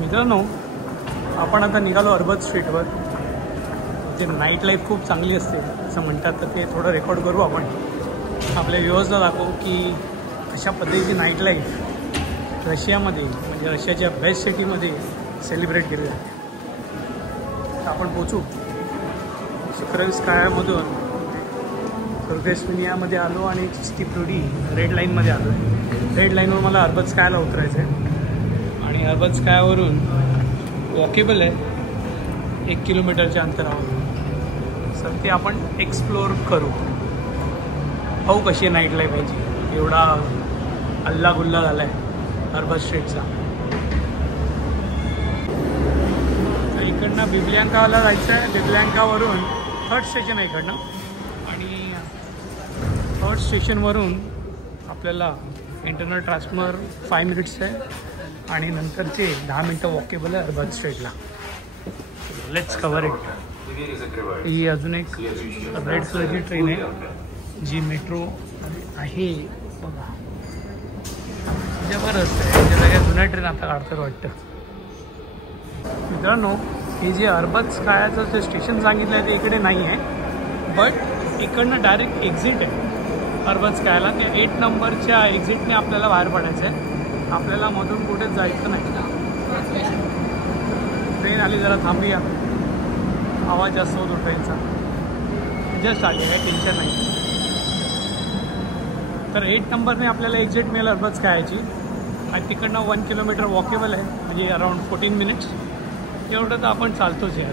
मित्रांनो, आपण आता निघालो अर्बत स्ट्रीटवर. जे नाईट लाईफ खूप चांगली असते असं म्हणतात, तर ते थोडं रेकॉर्ड करू आपण. आपल्या व्ह्यूअर्सला दाखवू की अशा पद्धतीची नाईट लाईफ रशियामध्ये, म्हणजे रशियाच्या बेस्ट सिटीमध्ये सेलिब्रेट केली जाते. तर आपण पोचू सुक्रेव्स्कायामधून कुर्गेस्विनियामध्ये आलो आणि चिस्टीप्रुडी रेड लाईनमध्ये आलो आहे. रेड लाईनवर मला अर्बत्स्कायाला उतरायचं आहे आणि अर्बत्स्कायावरून वॉकेबल आहे 1 किलोमीटरच्या अंतरावर. सर ते आपण एक्सप्लोअर करू, पाहू कशी आहे नाईट लाईफ याची. एवढा अल्लागुल्ला झाला आहे अर्बत स्ट्रीटचा. तर इकडनं बिब्लियांकाला जायचं आहे. बिब्लियांकावरून 3rd स्टेशन आहे इकडनं आणि 3rd स्टेशनवरून आपल्याला इंटरनल ट्रान्सफर 5 मिनिट्स आहे आणि नंतरचे 10 मिनटं वॉकेबल आहे अर्बत स्ट्रीटला. Let's cover it. ही अजून एक रेड कलरची ट्रेन आहे जी मेट्रो आहे बघा. जबरदस्त आहे. याच्या सगळ्या जुन्या ट्रेन आता काढतात वाटतं. मित्रांनो, हे जे अर्बत्स्कायाचं जे स्टेशन सांगितलं आहे ते इकडे नाही आहे, बट इकडनं डायरेक्ट एक्झिट आहे अर्बत्स्कायाला. त्या 8 नंबरच्या एक्झिटने आपल्याला बाहेर पडायचं आहे. आपल्याला मधून कुठेच जायचं नाही. ट्रेन आली, जरा थांबूया. आवाज जास्त होतो ट्रेनचा. जस्ट आली, काही टेन्शन नाही. तर 8 नंबरने आपल्याला एक्झिट मिळेल अर्बत्स्कायाची आणि तिकडनं 1 किलोमीटर वॉकेबल आहे, म्हणजे अराउंड 14 मिनिट्स. एवढं तर आपण चालतोच यार.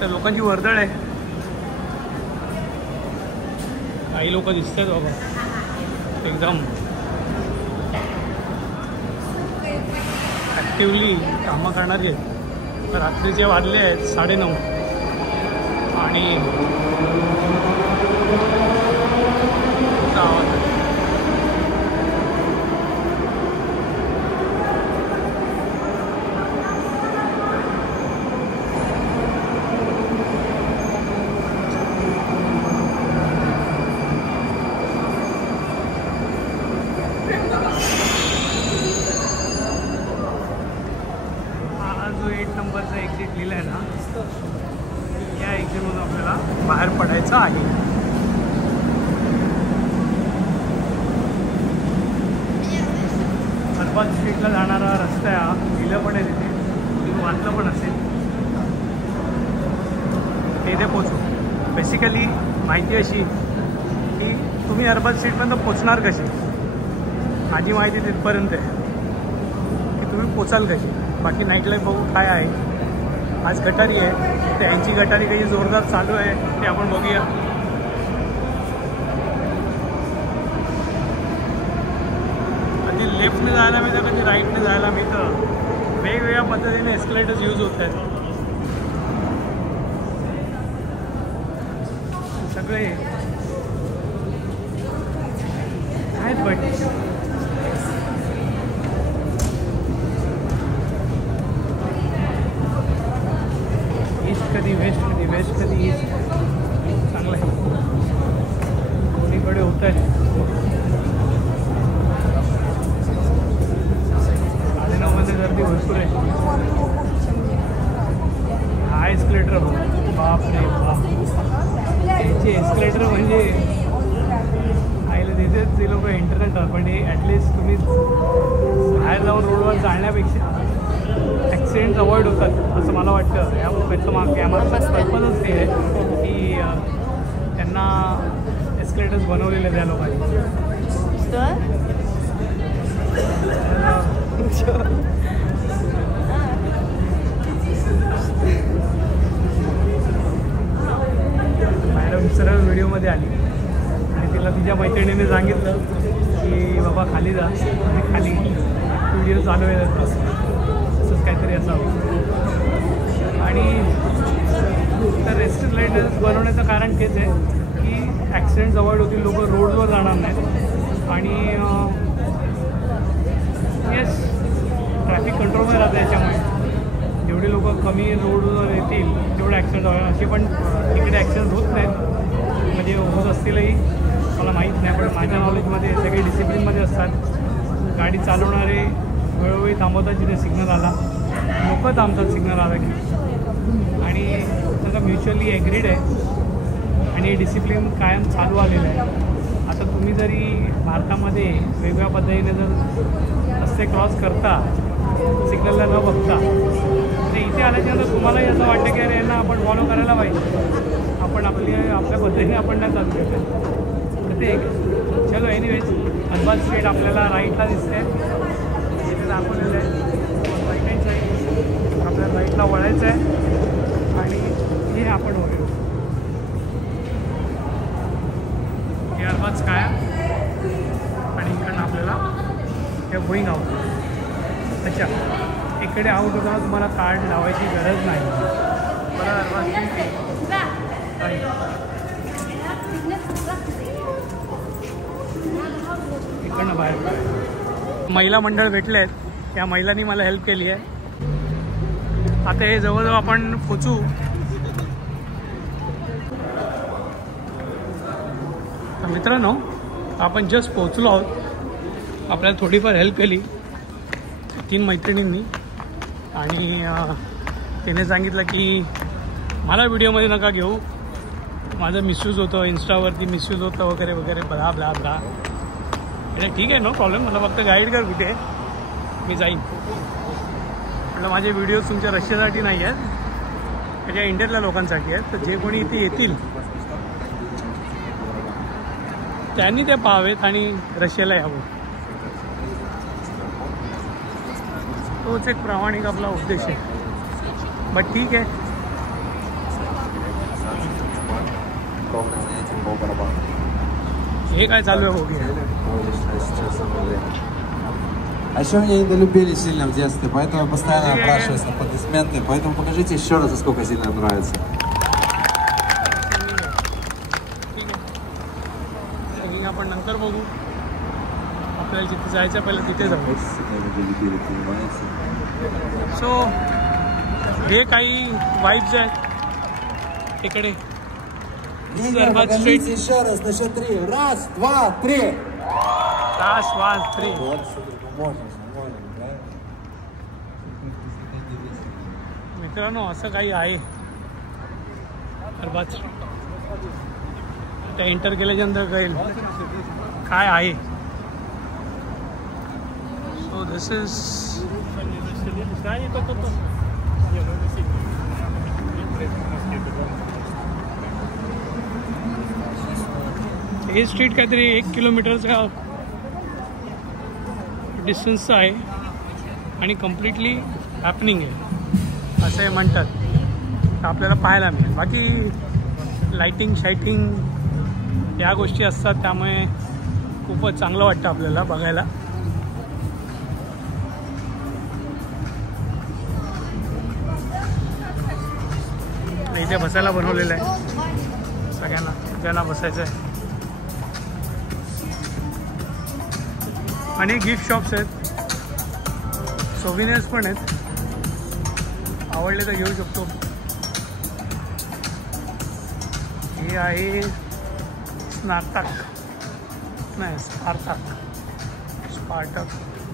तर लोकांची वर्दळ आहे. काही लोक दिसत आहेत बाबा एकदम ॲक्टिवली कामं करणारे. रात्रीचे वाजले आहेत 9:30 आणि आवाज आहे. नंबरचा एक्झिट लिहिला आहे ना, या एक्झिटमधून आपल्याला बाहेर पडायचं आहे. अर्बत स्ट्रीटला जाणारा रस्ता हा लिहिलं पण आहे तिथे, तुम्ही वाचलं पण असेल. इथे पोचू. बेसिकली माहिती अशी की तुम्ही अर्बत स्ट्रीटपर्यंत पोचणार कशी, माझी माहिती तिथपर्यंत आहे की तुम्ही पोचाल कशी. बाकी नाईट लाईफ बघू काय आहे. आज गटारी आहे, त्यांची गटारी काही जोरदार चालू आहे ते आपण बघूया. कधी लेफ्टने जायला मिळतं, कधी राईटने जायला मिळतं. वेगवेगळ्या पद्धतीने एस्केलेटर्स यूज होत आहेत सगळे आहेत. बट कधी वेस्ट, कधी वेस्ट, कधी ईस्ट. चांगलं आहे, दोन्हीकडे होत आहे. 9:30 गर्दी भरपूर आहे. हा एस्केलेटर हो, बाप रे बाप. याचे एस्केलेटर म्हणजे आईला देतेच ते लोक इंटरनेट. पण हे ॲटलिस्ट तुम्ही बाहेर जाऊन रोडवर जाण्यापेक्षा ॲक्सिडेंट्स अवॉइड होतात असं मला वाटतं. या लोकांचं मागे आम्हाला कल्पनाच ते आहे की त्यांना एस्केलेटर्स बनवलेले त्या लोकांनी. मॅडम सरळ व्हिडिओमध्ये आली आणि तिला तिच्या मैत्रिणीने सांगितलं की बाबा खाली जा, आणि खाली व्हिडिओ चालू आहे असंच काहीतरी असावं. आणि तर एस्केलेटर्स बनवण्याचं कारण तेच आहे की ॲक्सिडेंट्स अवॉइड होतील, लोक रोडवर जाणार नाहीत आणि येस ट्रॅफिक कंट्रोलमध्ये राहतं. याच्यामुळे जेवढे लोक कमी रोडवर येतील तेवढे ॲक्सिडेंट होईल. असे पण इकडे ॲक्सिडेंट होत नाहीत, म्हणजे होत असतीलही मला माहीत नाही, पण माझ्या नॉलेजमध्ये सगळे डिसिप्लिनमध्ये असतात. गाडी चालवणारे वेळोवेळी थांबवतात जिथे सिग्नल आला, लोक थांबतात सिग्नल आला की, आणि सगळं म्युच्युअली ॲग्रीड आहे आणि डिसिप्लिन कायम चालू आलेलं आहे. आता तुम्ही जरी भारतामध्ये वेगवेगळ्या पद्धतीने जर रस्ते क्रॉस करता सिग्नलला न बघता, तर इथे आल्याच्यानंतर तुम्हालाही असं वाटतं की अरे यांना आपण फॉलो करायला पाहिजे, आपण आपल्या पद्धतीने आपण नाही चालू शकतो. तर ते चलो एनिवेज, अल्बाज स्ट्रीट आपल्याला राईटला दिसते, इथे दाखवलेलं आहे. राईट हँड साईड आपल्याला राईटला वळायचं आहे आणि हे आपण वळू. हे अल्बाज काय आणि इकडनं आपल्याला हे गोईंग आउट. अच्छा, इकडे आउट होताना तुम्हाला कार्ड लावायची गरज नाही. बरं, अल्बाज इकडनं बाहेर महिला मंडळ भेटले आहेत, त्या महिलांनी मला हेल्प केली आहे. आता हे जवळजवळ आपण पोचू. तर मित्रांनो, आपण जस्ट पोचलो आहोत. आपल्याला थोडीफार हेल्प केली 3 मैत्रिणींनी, आणि तिने सांगितलं की मला व्हिडिओमध्ये नका घेऊ, माझं मिसयूज होतं, इन्स्टावरती मिसयूज होतं वगैरे वगैरे ब्ला ब्ला ब्ला. म्हणजे ठीक आहे, नो प्रॉब्लेम, मला फक्त गाईड कर कुठे मी जाईन. म्हटलं माझे व्हिडिओज तुमच्या रशियासाठी नाही आहेत, त्याच्या इंडियातल्या लोकांसाठी आहेत. तर जे कोणी इथे येतील त्यांनी ते पाहावेत आणि रशियाला यावं. तोच एक प्रामाणिक आपला उद्देश आहे. बट ठीक आहे. हे काय चालू आहे बघूया. А еще меня недолюбили сильно в детстве, поэтому я постоянно опрашиваюсь на аплодисменты, поэтому покажите еще раз, насколько сильно им нравится. आपण नंतर बघू, आपल्याला जिथे जायचं पहिलं तिथे जाऊ. सो हे काही वाईब्स आहेत इकडे. Покажите еще раз на счет 3. 1, 2, 3. 1, 2, 3. मित्रांनो, असं काही आहे अरबाज. आता एंटर केल्याच्यानंतर कळेल काय आहे. सो दिस इज हे स्ट्रीट काहीतरी 1 किलोमीटरचा डिस्टन्सचं आहे आणि कम्प्लिटली हॅपनिंग आहे असं हे म्हणतात. आपल्याला पाहायला मिळेल. बाकी लाईटिंग शायटिंग या गोष्टी असतात, त्यामुळे खूपच चांगलं वाटतं आपल्याला बघायला. इथे बसायला बनवलेलं आहे सगळ्यांना, ज्यांना बसायचं आहे. अनेक गिफ्ट शॉप्स आहेत, सोव्हिनियर्स पण आहेत, आवडले तर घेऊ शकतो. हे आहे स्नातक, नाही स्पार्टक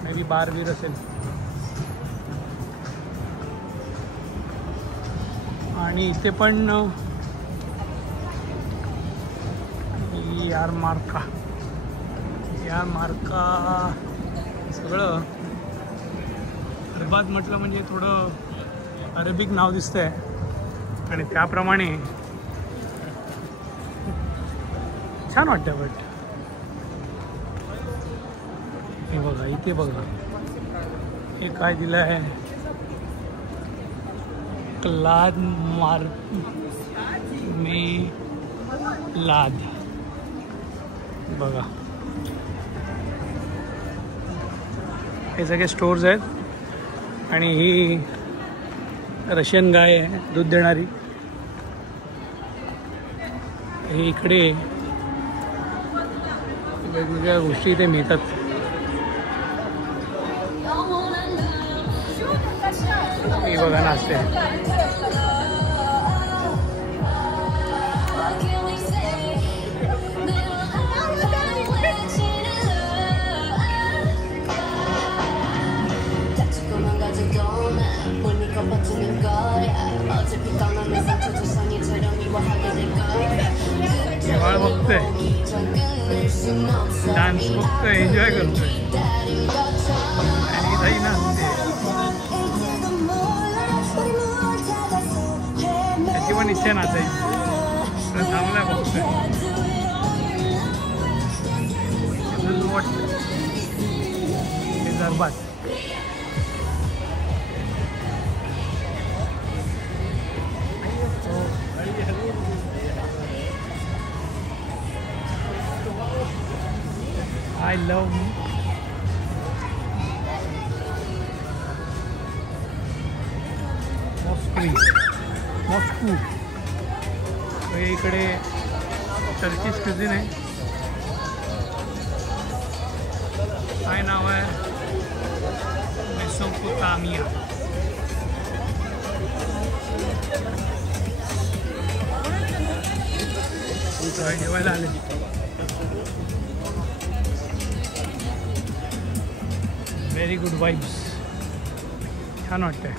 मे बी बारवीर असेल. आणि इथे पण यारमार्का सगळं अरबाज म्हटलं म्हणजे थोडं अरेबिक नाव दिसतंय आणि त्याप्रमाणे छान वाटतं. बट हे बघा, इथे बघा, हे काय दिलं आहे, क्लाद मार में लाद. बघा, हे सगळे स्टोर्स आहेत आणि ही रशियन गाय आहे दूध देणारी. हे इकडे वेगवेगळ्या गोष्टी इथे मिळतात. ही बघा नाचते. डान्स बघतोय, एन्जॉय करतोय. आणि इथंही ना त्याची पण इच्छा नाचायची, पण थांबलाय बघतोय. गरबात I love मॉस्को. हे इकडे टर्किश क्युझिन आहे. काय नाव आहे? मेसोपोटामिया. जेवायला आले. Very good vibes. छान वाटतंय.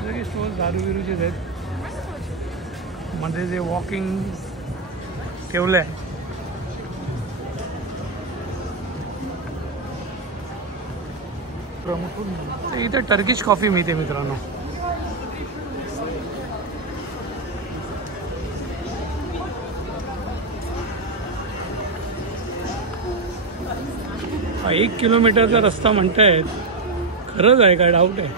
सगळे स्टोर्स दारू बिरूचेच आहेत. मध्ये जे वॉकिंग ठेवलं आहे इथे टर्किश कॉफी मिळते मित्रांनो. हा 1 किलोमीटरचा रस्ता म्हणतायत. खरंच आहे काय? डाऊट आहे.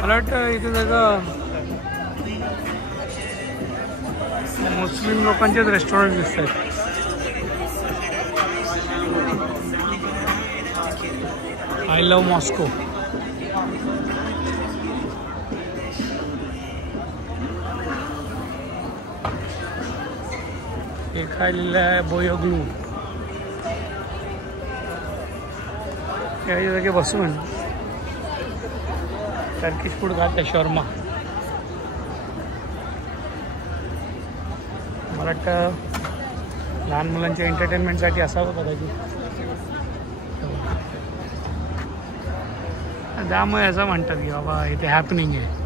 मला वाटतं इथे त्याचं मुस्लिम लोकांचेच रेस्टॉरंट दिसत आहेत. I love Moscow. हे खायलेलं आहे बोयोग्लू. या जागी बसून टर्किश फूड खात आहे. शॉर्मा. मला वाटतं लहान मुलांच्या एंटरटेनमेंटसाठी असावं कदाचित. त्यामुळे असं म्हणतात की बाबा इथे हॅपनिंग आहे.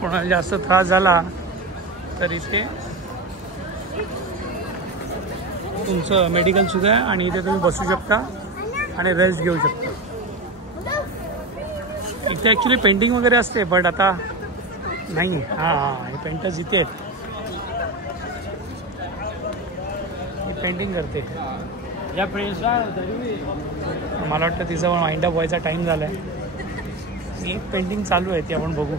कोणाला जास्त त्रास झाला तर इथे तुमचं मेडिकल सुद्धा आहे आणि इथे तुम्ही बसू शकता आणि रेस्ट घेऊ शकता. इथे ॲक्च्युली पेंटिंग वगैरे असते बट आता नाही. हां हे पेंटर्स इथे आहेत. पेंटिंग करते. या प्रेसला मला वाटतं तिचा वाइंड अप व्हायचा टाईम झाला आहे. एक पेंटिंग चालू आहे ती आपण बघू.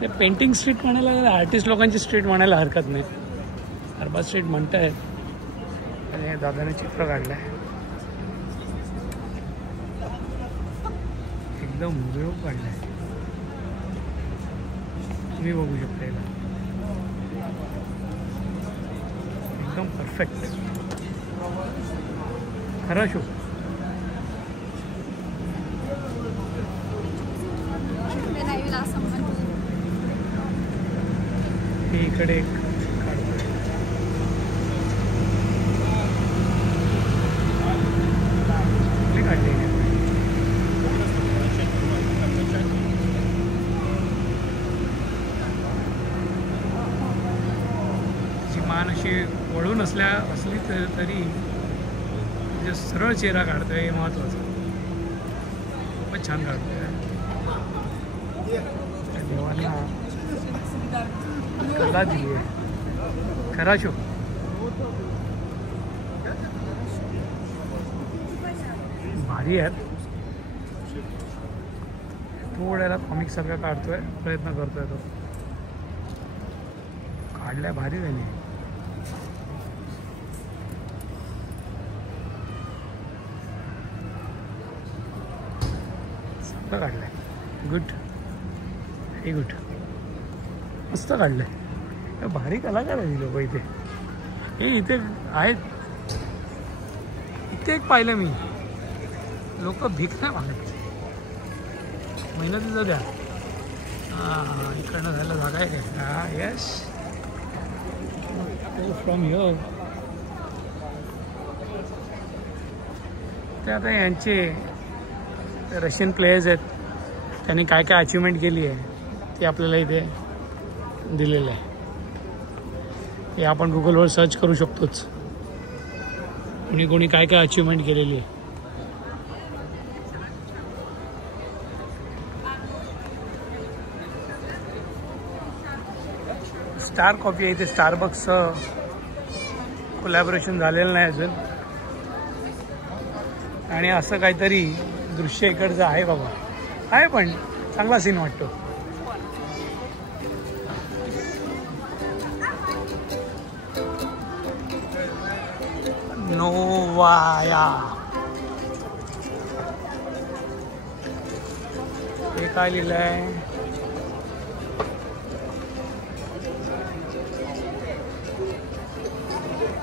ते पेंटिंग स्ट्रीट म्हणायला गेलं आर्टिस्ट लोकांची स्ट्रीट म्हणायला हरकत नाही. अरबा स्ट्रीट म्हणतायत. आणि दादाने चित्र काढलं आहे एकदम हुबेहूब काढलं आहे. तुम्ही बघू शकता याला एकदम परफेक्ट. खरा शो. हे इकडे एक काढले. जी मान अशी वळून असली तरी जे सरळ चेहरा काढतोय हे महत्वाचं. खूपच छान काढतोय. देवांना कला दिली आहे. खरा शो. भारी आहेत. थोड्याला कॉमिक सारखं काढतोय. प्रयत्न करतोय तो. काढलाय भारी त्याने. चांगलं काढलंय. गुड. Very good. मस्त काढलंय. भारी कलाकार आहे लोक इथे. हे इथे आहेत. इथे एक पाहिलं मी. लोक भीक नाही मागत. मेहनतीचं द्या. इकडनं झालं जागा आहे काय? हा येस फ्रॉम हिअर. ते आता यांचे रशियन प्लेयर्स आहेत, त्यांनी काय काय अचिव्हमेंट केली आहे ते आपल्याला इथे दिलेलं आहे. हे आपण गुगलवर सर्च करू शकतोच, कोणी कोणी काय काय अचिव्हमेंट केलेली आहे. स्टार कॉफी आहे इथे, स्टारबक्सचं कोलॅबोरेशन झालेलं नाही अजून. आणि असं काहीतरी दृश्य इकडचं आहे बाबा, आहे पण चांगला सीन वाटतो. नोवाया हे काय लिहिलं आहे?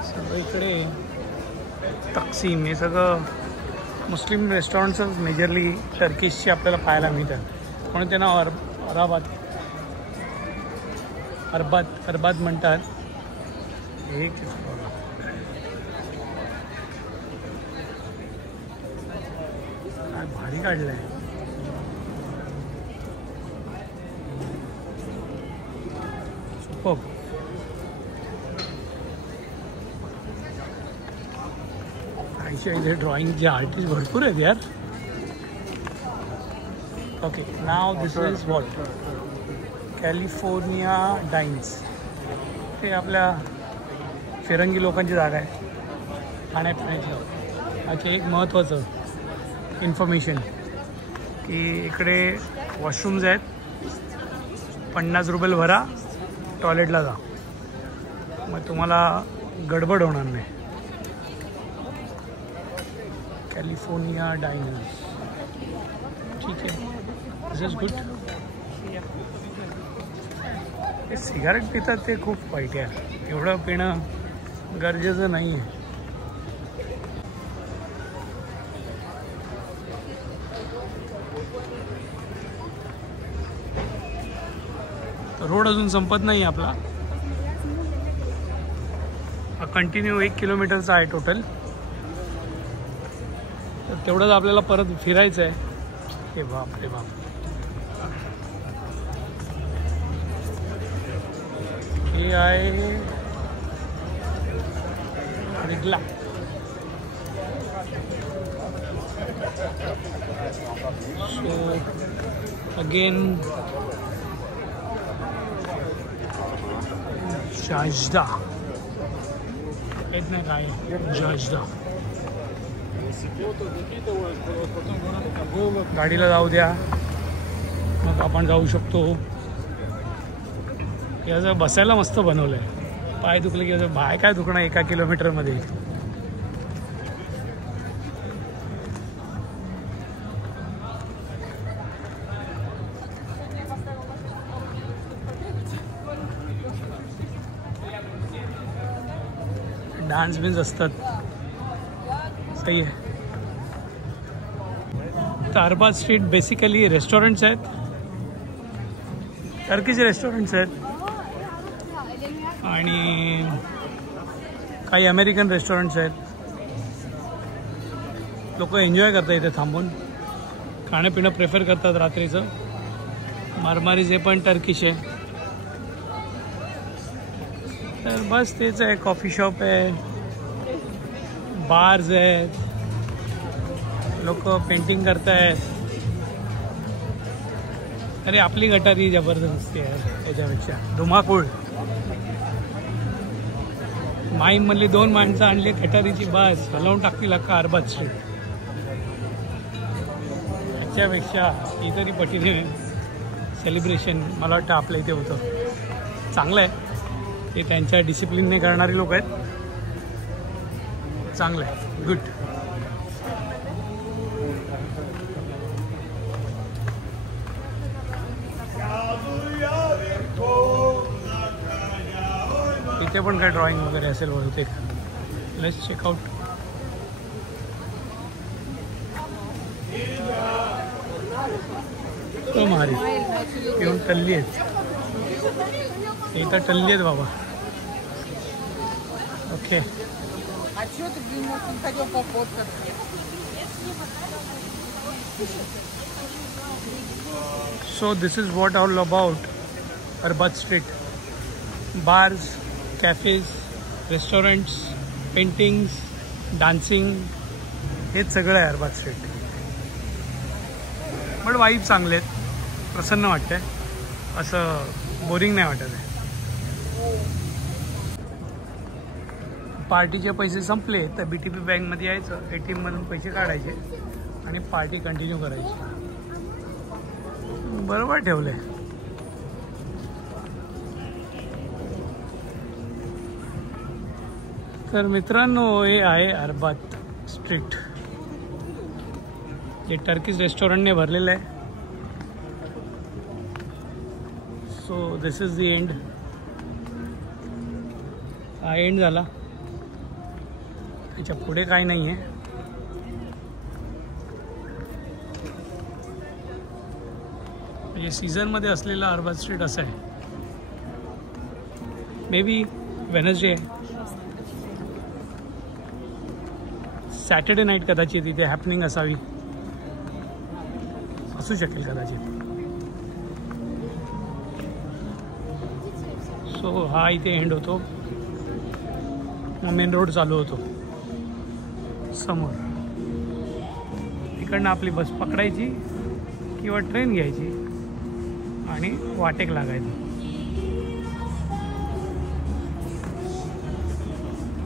सगळं इकडे तक्सीम, हे सगळं मुस्लिम रेस्टॉरंट्सच मेजरली टर्किशची आपल्याला पाहायला मिळतात, म्हणून त्यांना अरबाद म्हणतात. हे काय भारी काढलंय. सुपर्ब. इथे ड्रॉइंगचे आर्टिस्ट भरपूर आहेत यार. Okay, now this is what California dines. ते आपल्या फिरंगी लोकांची जागा आहे खाण्यापिण्याची. अच्छा, एक महत्त्वाचं इन्फॉर्मेशन की इकडे वॉशरूम्स आहेत, 50 रुपये भरा, टॉयलेटला जा, मग तुम्हाला गडबड होणार नाही. कॅलिफोर्निया डायनर्स, ठीक आहे, दिस इज गुड. हे सिगारेट पितात ते खूप वाईट आहे, एवढं पिणं गरजेचं नाही आहे. रोड अजून संपत नाही आपला, हा कंटिन्यू 1 किलोमीटरचा आहे टोटल. तर तेवढंच आपल्याला परत फिरायचं आहे. हे बाप रे बाप, हे आहे रिगला. सो अगेन जाजदा, इतना काय जाजदा. गाडीला जाऊ द्या, मग आपण जाऊ शकतो. याचं बसायला मस्त बनवलं आहे, पाय दुखले की असं बाय काय दुखणं 1 किलोमीटरमध्ये. डान्स बिन्स असतात, सही आहे. तर अरबाज स्ट्रीट बेसिकली रेस्टॉरंट्स आहेत, टर्कीचे रेस्टॉरंट्स आहेत आणि काही अमेरिकन रेस्टॉरंट्स आहेत. लोक एन्जॉय करतात इथे थांबून, खाणं पिणं प्रेफर करतात रात्रीचं. मारमारीज हे पण टर्किश आहे. तर बस तेच आहे, कॉफी शॉप आहे, बार्स आहेत, लोक पेंटिंग करतायत. अरे आपली गटारी जबरदस्त आहे त्याच्यापेक्षा धुमाकूळ. माईममधली 2 माणसं आणली गटारीची, बस हलवून टाकली अख्खा अरबाज स्ट्रीट. त्याच्यापेक्षा इतरही पटीने सेलिब्रेशन मला वाटतं आपल्या इथे होतं. चांगलं आहे, ते त्यांच्या डिसिप्लिनने करणारी लोक आहेत. चांगलं आहे, गुड. इथे पण काय ड्रॉइंग वगैरे असेल बहुतेक. Let's check out. तो मारी येऊन टल्ली आहेत. इथं टल्ली आहेत बाबा. Okay. So this is what all about Arbat Street. Bars, cafes, restaurants, paintings, dancing, हेच सगळं आहे अरबाज स्ट्रीट. बट वाईब चांगले आहेत, प्रसन्न वाटतंय, असं बोरिंग नाही वाटत आहे. पार्टीचे पैसे संपले तर BTP बँकमध्ये यायचं, ATM मधून पैसे काढायचे आणि पार्टी कंटिन्यू करायची. बरोबर ठेवलंय. तर मित्रांनो, हे आहे अरबाज स्ट्रीट. हे टर्किश रेस्टॉरंटने भरलेलं आहे. So this is the end. हा एंड झाला. त्याच्या पुढे काही नाही आहे. म्हणजे सीझनमध्ये असलेला अरबाज स्ट्रीट असं आहे. मे बी वेनसडे आहे, सॅटर्डे नाईट कदाचित इथे हॅपनिंग असावी, असू शकेल कदाचित. सो हा इथे एंड होतो. मग मेन रोड चालू होतो समोर. इकडनं आपली बस पकडायची किंवा ट्रेन घ्यायची आणि वाटेक लागायचं.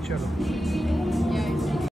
चलो.